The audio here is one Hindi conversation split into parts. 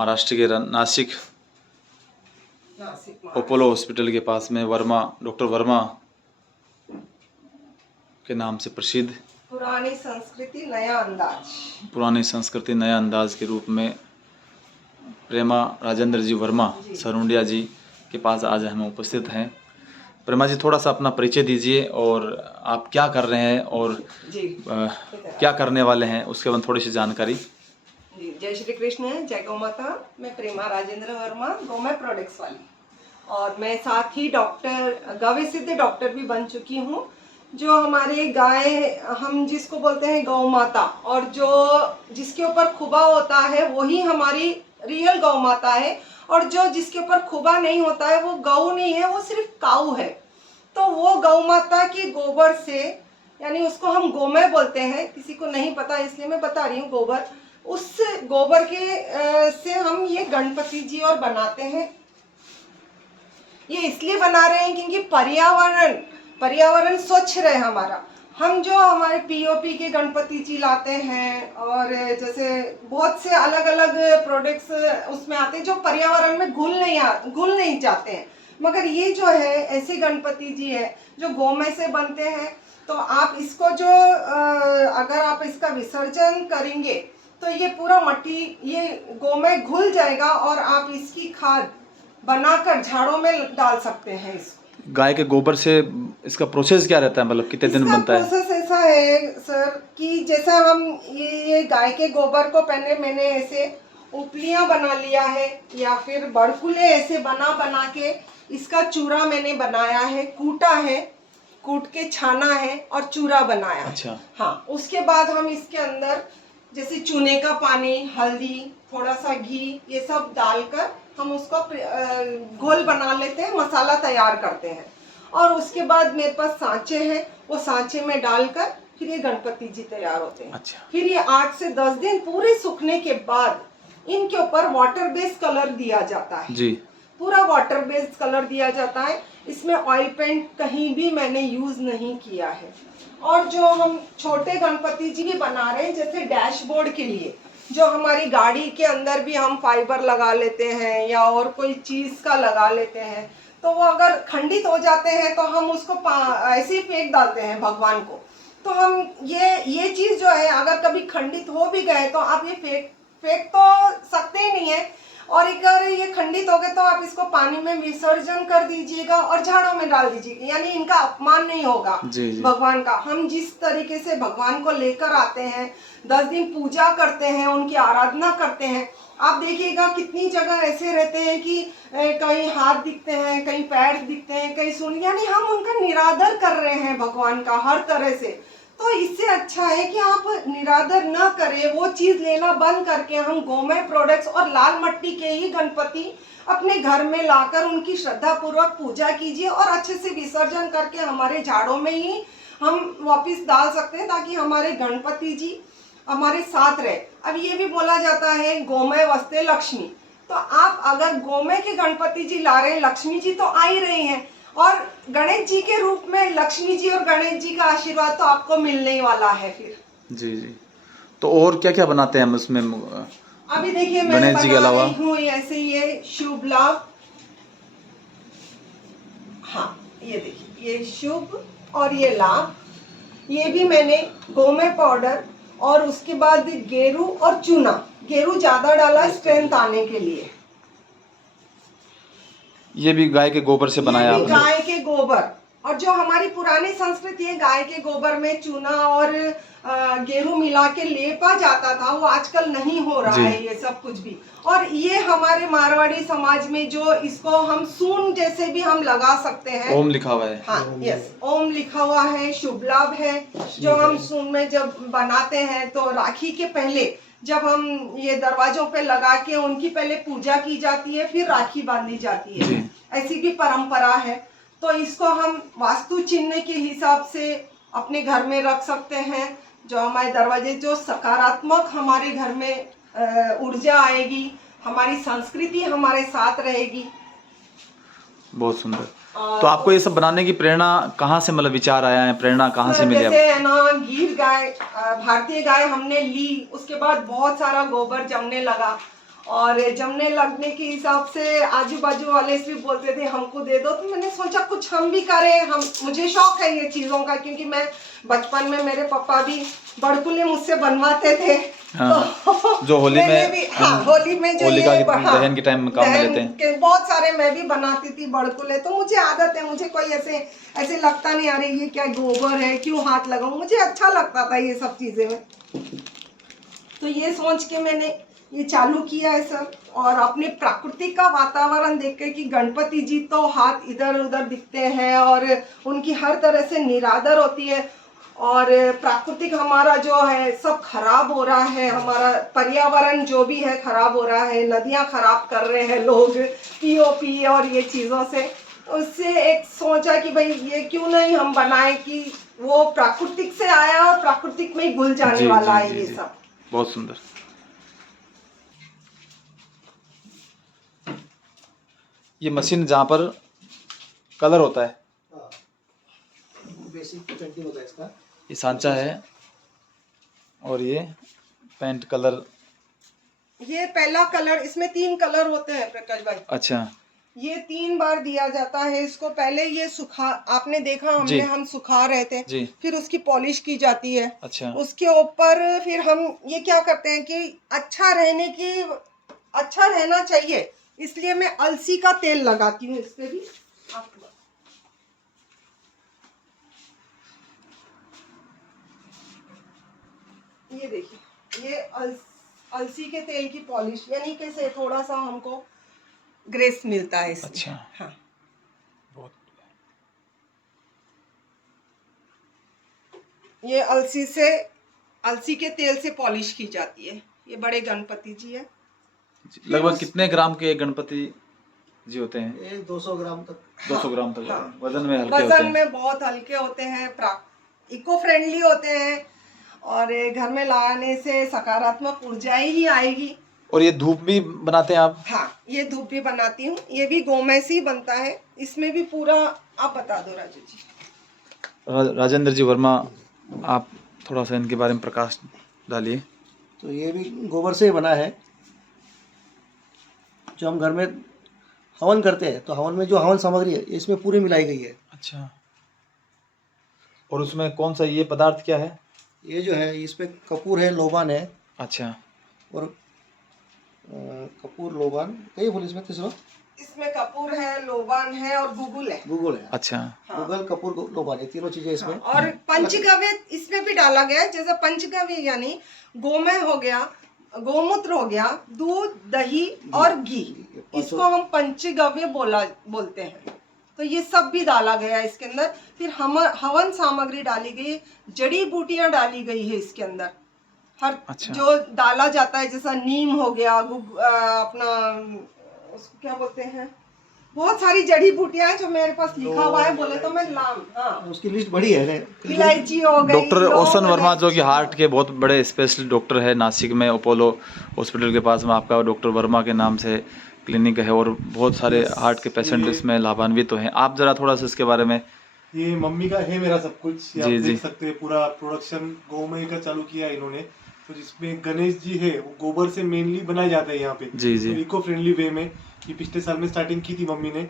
महाराष्ट्र के नासिक अपोलो हॉस्पिटल के पास में वर्मा, डॉक्टर वर्मा के नाम से प्रसिद्ध पुरानी संस्कृति नया अंदाज, पुरानी संस्कृति नया अंदाज के रूप में प्रेमा राजेंद्र जी वर्मा सरुंडिया जी के पास आज हम उपस्थित हैं। प्रेमा जी, थोड़ा सा अपना परिचय दीजिए और आप क्या कर रहे हैं और क्या करने वाले हैं, उसके बाद थोड़ी सी जानकारी। जी, जय श्री कृष्ण, जय गौ माता। मैं प्रेमा राजेंद्र वर्मा, गौमय प्रोडक्ट्स वाली, और मैं साथ ही डॉक्टर, गवे सिद्ध डॉक्टर भी बन चुकी हूँ। जो हमारे गाय, हम जिसको बोलते हैं गौ माता, और जो जिसके ऊपर खुबा होता है वही हमारी रियल गौ माता है, और जो जिसके ऊपर खुबा नहीं होता है वो गऊ नहीं है, वो सिर्फ काऊ है। तो वो गौ माता की गोबर से, यानी उसको हम गोमय बोलते हैं, किसी को नहीं पता इसलिए मैं बता रही हूँ, गोबर, उस गोबर के से हम ये गणपति जी और बनाते हैं। ये इसलिए बना रहे हैं क्योंकि पर्यावरण स्वच्छ रहे हमारा। हम जो हमारे पीओपी के गणपति जी लाते हैं, और जैसे बहुत से अलग अलग प्रोडक्ट्स उसमें आते हैं जो पर्यावरण में घुल नहीं जाते हैं, मगर ये जो है ऐसे गणपति जी है जो गोमय से बनते हैं। तो आप इसको जो अगर आप इसका विसर्जन करेंगे तो ये पूरा मट्टी, ये गोमय घुल जाएगा और आप इसकी खाद बनाकर झाड़ों में डाल सकते हैं। इसको गाय के गोबर से इसका प्रोसेस क्या रहता है, मतलब कितने दिन बनता है? प्रोसेस ऐसा है सर कि जैसा हम ये गाय के गोबर को पहले मैंने ऐसे उपलियां बना लिया है, या फिर बड़कुले ऐसे बना के इसका चूरा मैंने बनाया है, कूट के छाना है और चूरा बनाया। अच्छा। हाँ, उसके बाद हम इसके अंदर जैसे चूने का पानी, हल्दी, थोड़ा सा घी, ये सब डालकर हम उसको घोल बना लेते हैं, मसाला तैयार करते हैं। और उसके बाद मेरे पास सांचे हैं, वो सांचे में डालकर फिर ये गणपति जी तैयार होते हैं। अच्छा। फिर ये 8 से 10 दिन पूरे सूखने के बाद इनके ऊपर वाटर बेस्ड कलर दिया जाता है जी। पूरा वाटर बेस्ड कलर दिया जाता है। इसमें ऑयल पेंट कहीं भी मैंने यूज नहीं किया है। और जो हम छोटे गणपति जी भी बना रहे हैं, जैसे डैशबोर्ड के लिए, जो हमारी गाड़ी के अंदर भी हम फाइबर लगा लेते हैं या और कोई चीज का लगा लेते हैं, तो वो अगर खंडित हो जाते हैं तो हम उसको ऐसे ही फेंक डालते हैं भगवान को। तो हम ये चीज जो है, अगर कभी खंडित हो भी गए तो आप ये फेंक तो सकते ही नहीं है, और अगर ये खंडित हो गए तो आप इसको पानी में विसर्जन कर दीजिएगा और झाड़ों में डाल दीजिएगा, यानी इनका अपमान नहीं होगा जी जी। भगवान का। हम जिस तरीके से भगवान को लेकर आते हैं, 10 दिन पूजा करते हैं, उनकी आराधना करते हैं, आप देखिएगा कितनी जगह ऐसे रहते हैं कि कहीं हाथ दिखते हैं, कहीं पैर दिखते हैं, कहीं सुन, यानी हम उनका निरादर कर रहे हैं भगवान का हर तरह से। तो इससे अच्छा है कि आप निरादर न करें, वो चीज लेना बंद करके हम गोमय प्रोडक्ट्स और लाल मट्टी के ही गणपति अपने घर में लाकर उनकी श्रद्धा पूर्वक पूजा कीजिए, और अच्छे से विसर्जन करके हमारे झाड़ों में ही हम वापस डाल सकते हैं, ताकि हमारे गणपति जी हमारे साथ रहे। अब ये भी बोला जाता है गोमय वस्ते लक्ष्मी, तो आप अगर गोमय के गणपति जी ला रहे हैं, लक्ष्मी जी तो आ ही रही हैं, और गणेश जी के रूप में लक्ष्मी जी और गणेश जी का आशीर्वाद तो आपको मिलने ही वाला है फिर। जी जी। तो और क्या क्या बनाते हैं हम उसमें? अभी देखिए मैं गणेश जी के अलावा हूँ ऐसे ये शुभ लाभ, हाँ ये देखिए ये शुभ और ये लाभ, ये भी मैंने गोमय पाउडर और उसके बाद गेरू और चूना, गेरू ज्यादा डाला स्ट्रेंथ आने के लिए। ये भी गाय के गोबर से बनाया आपने? गाय के गोबर, और जो हमारी पुरानी संस्कृति है, गाय के गोबर में चूना और गेरू मिला के लेपा जाता था, वो आजकल नहीं हो रहा है ये सब कुछ भी। और ये हमारे मारवाड़ी समाज में जो इसको हम सून जैसे भी हम लगा सकते हैं, ओम लिखा हुआ है। हाँ यस, ओम लिखा हुआ है, शुभ लाभ है। जो हम सून में जब बनाते हैं तो राखी के पहले जब हम ये दरवाजों पे लगा के उनकी पहले पूजा की जाती है, फिर राखी बांधी जाती है, ऐसी भी परंपरा है। तो इसको हम वास्तु चिन्ह के हिसाब से अपने घर में रख सकते हैं, जो हमारे दरवाजे, जो सकारात्मक हमारे घर में ऊर्जा आएगी, हमारी संस्कृति हमारे साथ रहेगी। बहुत सुंदर। तो आपको ये सब बनाने की प्रेरणा कहाँ से, मतलब विचार आया है, प्रेरणा कहाँ से मिली? जैसे है ना, गिर गाय, भारतीय गाय हमने ली, उसके बाद बहुत सारा गोबर जमने लगा, और जमने लगने के हिसाब से आजू बाजू वाले भी बोलते थे हमको दे दो, तो मैंने सोचा कुछ हम भी करें। मुझे शौक है ये चीज़ों का, क्योंकि मैं बचपन में मेरे पापा भी बड़कुले मुझसे बनवाते थे। हाँ, तो जो होली में भी होली में जो होलिका ये दहन के टाइम में काम में लेते हैं। बहुत सारे मैं भी बनाती थी बड़कुले, तो मुझे आदत है। मुझे कोई ऐसे लगता नहीं अरे ये क्या गोबर है, क्यों हाथ लगाऊं, मुझे अच्छा लगता था ये सब चीज़ें में। तो ये सोच के मैंने ये चालू किया है सब। और अपने प्राकृतिक का वातावरण देख के कि गणपति जी तो हाथ इधर उधर दिखते हैं और उनकी हर तरह से निरादर होती है, और प्राकृतिक हमारा जो है सब खराब हो रहा है, हमारा पर्यावरण जो भी है खराब हो रहा है, नदियां खराब कर रहे हैं लोग पीओपी और ये चीज़ों से। उससे एक सोचा कि भाई ये क्यों नहीं हम बनाए कि वो प्राकृतिक से आया और प्राकृतिक में ही घुल जाने वाला है ये सब। बहुत सुंदर। ये मशीन जहाँ पर कलर होता है, बेसिक पेंटिंग होता है इसका। ये सांचा है और ये पेंट कलर। ये पहला कलर, इसमें 3 कलर होते हैं प्रकाश भाई। अच्छा, ये 3 बार दिया जाता है इसको। पहले ये सुखा, आपने देखा हम सुखा रहे थे जी। फिर उसकी पॉलिश की जाती है। अच्छा, उसके ऊपर फिर हम ये क्या करते हैं कि अच्छा रहना चाहिए, इसलिए मैं अलसी का तेल लगाती हूँ इस पे भी। ये देखिए, ये अलसी के तेल की पॉलिश, यानी कैसे थोड़ा सा हमको ग्रेस मिलता है इसमें। अच्छा, हाँ, बहुत। ये अलसी के तेल से पॉलिश की जाती है। ये बड़े गणपति जी है। लगभग कितने ग्राम के गणपति जी होते हैं? ये 200 ग्राम तक। 200 ग्राम तक। हाँ, वजन में हल्के होते वजन हैं। में बहुत हल्के होते हैं, इको फ्रेंडली होते हैं, और घर में लाने से सकारात्मक ऊर्जाएं ही आएगी। और ये धूप भी बनाते हैं आप? हाँ, ये धूप भी बनाती हूँ। ये भी गोमय से ही बनता है। इसमें भी पूरा, आप बता दो राजू जी। राजेंद्र जी वर्मा, आप थोड़ा सा इनके बारे में प्रकाश डालिए। तो ये भी गोबर से ही बना है। जो हम घर में हवन करते हैं, तो हवन में जो हवन सामग्री है इसमें पूरी मिलाई गई है। अच्छा, और उसमें कौन सा ये पदार्थ क्या है? ये जो है इसमें कपूर है, लोबान है। अच्छा, और कपूर, लोबान, कई बोले इसमें तीसरा। इसमें कपूर है, लोबान है और गुगुल है। गूगल है। अच्छा। हाँ। गूगल, कपूर, लोबान, ये तीनों चीजें इसमें। हाँ, और पंचगव्य इसमें भी डाला गया है। जैसे पंचगव्य यानी गोमय हो गया, गोमूत्र हो गया, दूध, दही और घी, इसको हम पंचगव्य बोलते हैं। तो ये सब भी डाला गया है इसके अंदर। फिर हवन सामग्री डाली गई, जड़ी बूटियां डाली गई है इसके अंदर। हर जो डाला जाता है, जैसा नीम हो गया, अपना उसको क्या बोलते हैं, बहुत सारी जड़ी बूटियां हैं जो मेरे पास लिखा हुआ है, बोले तो मैं नाम, हाँ, उसकी लिस्ट बड़ी है। इलायची हो गई। डॉक्टर ओशन वर्मा जो कि हार्ट के बहुत बड़े स्पेशलिस्ट डॉक्टर है, नासिक में अपोलो हॉस्पिटल के पास में आपका डॉक्टर वर्मा के नाम से क्लिनिक है, और बहुत सारे हार्ट के पेशेंट इसमें लाभान्वित तो हैं। आप जरा थोड़ा सा इसके बारे में। ये मम्मी का है मेरा सब कुछ, जी, आप जी। देख सकते हैं पूरा प्रोडक्शन गोमय का चालू किया है इन्होंने। तो जिसमें गणेश जी है वो गोबर से मेनली बनाया जाता है यहाँ पे। जी, जी। तो इको फ्रेंडली वे में ये पिछले साल में स्टार्टिंग की थी मम्मी ने।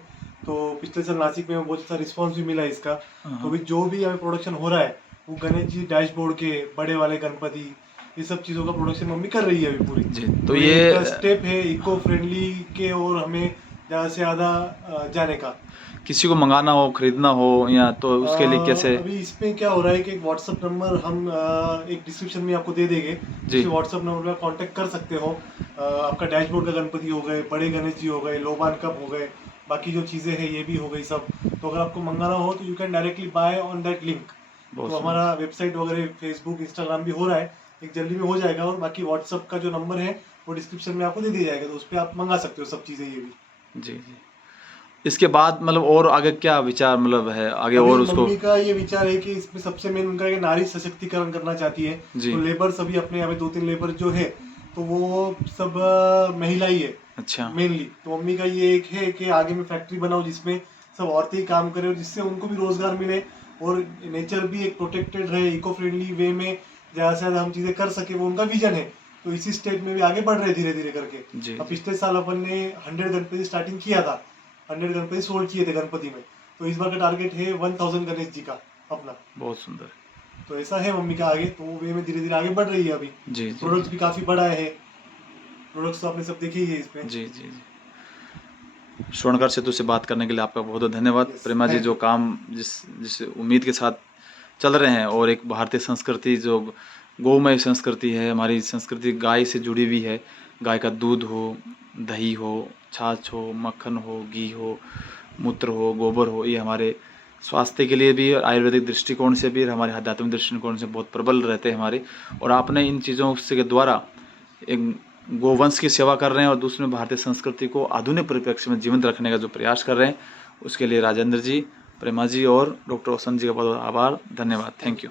तो पिछले साल नासिक में बहुत अच्छा रिस्पॉन्स भी मिला इसका। तो अभी जो भी यहाँ प्रोडक्शन हो रहा है वो गणेश जी डैशबोर्ड के बड़े वाले गणपति, ये सब चीज़ों का प्रोडक्शन मम्मी कर रही है अभी पूरी जी। तो ये स्टेप है इको फ्रेंडली के, और हमें ज़्यादा से ज़्यादा जाने का। किसी को मंगाना हो, खरीदना हो, या तो उसके लिए कैसे? अभी इसमें क्या हो रहा है कि एक व्हाट्सअप नंबर हम एक डिस्क्रिप्शन में आपको दे देंगे। जी। व्हाट्सअप नंबर पर कांटेक्ट कर सकते हो। आपका डैशबोर्ड का गणपति हो गए, बड़े गणेश जी हो गए, लोबान कप हो गए, बाकी जो चीज़ें हैं ये भी हो गई सब। तो अगर आपको मंगाना हो तो you can directly buy on that link. तो हमारा वेबसाइट वगैरह, फेसबुक, इंस्टाग्राम भी हो रहा है, एक जल्दी में हो जाएगा। और बाकी व्हाट्सअप का जो नंबर है वो डिस्क्रिप्शन में आपको दे दिया जाएगा, तो उस पर आप मंगा सकते हो सब चीज़ें ये भी। जी, जी। इसके बाद मतलब और आगे क्या विचार मतलब है आगे? और उसको मम्मी का ये विचार है कि इसमें सबसे मेन उनका ये नारी सशक्तिकरण करना चाहती है। जी। तो लेबर सभी अपने यहाँ पे 2-3 लेबर जो है तो वो सब महिला ही है। अच्छा। मेनली तो मम्मी का ये एक है कि आगे में फैक्ट्री बनाओ जिसमें सब औरतें ही काम करें, और जिससे उनको भी रोजगार मिले और नेचर भी एक प्रोटेक्टेड रहे, इको फ्रेंडली वे में ज़्यादा से ज़्यादा हम चीज़ें कर सके, वो उनका विजन है। तो इसी स्टेप में भी आगे बढ़ रहे धीरे धीरे करके। जी, अब पिछले साल अपन ने 100 गणपति स्टार्टिंग किया था, 100 गणपति सोल्ड किए थे गणपति में, तो इस बार का टारगेट है 1000 गणेश जी का अपना। बहुत सुंदर। तो ऐसा है मम्मी का आगे, तो वो वे में धीरे धीरे आगे बढ़ रही है अभी। जी जी प्रोडक्ट्स भी काफी बड़ा है, प्रोडक्ट्स तो आपने सब देखे ही है इसमें। जी जी जी। स्वर्णकार सेतु से बात करने के लिए आपका बहुत बहुत धन्यवाद। Yes, प्रेमा जी thank जो काम जिस उम्मीद के साथ चल रहे हैं, और एक भारतीय संस्कृति जो गौमय संस्कृति है, हमारी संस्कृति गाय से जुड़ी हुई है। गाय का दूध हो, दही हो, छाछ हो, मक्खन हो, घी हो, मूत्र हो, गोबर हो, ये हमारे स्वास्थ्य के लिए भी, आयुर्वेदिक दृष्टिकोण से भी, और हमारे आध्यात्मिक दृष्टिकोण से बहुत प्रबल रहते हैं हमारे। और आपने इन चीज़ों के द्वारा एक गोवंश की सेवा कर रहे हैं, और दूसरे में भारतीय संस्कृति को आधुनिक परिप्रेक्ष्य में जीवंत रखने का जो प्रयास कर रहे हैं, उसके लिए राजेंद्र जी, प्रेमा जी और डॉक्टर वसंत जी का बहुत बहुत आभार, धन्यवाद। Thank you.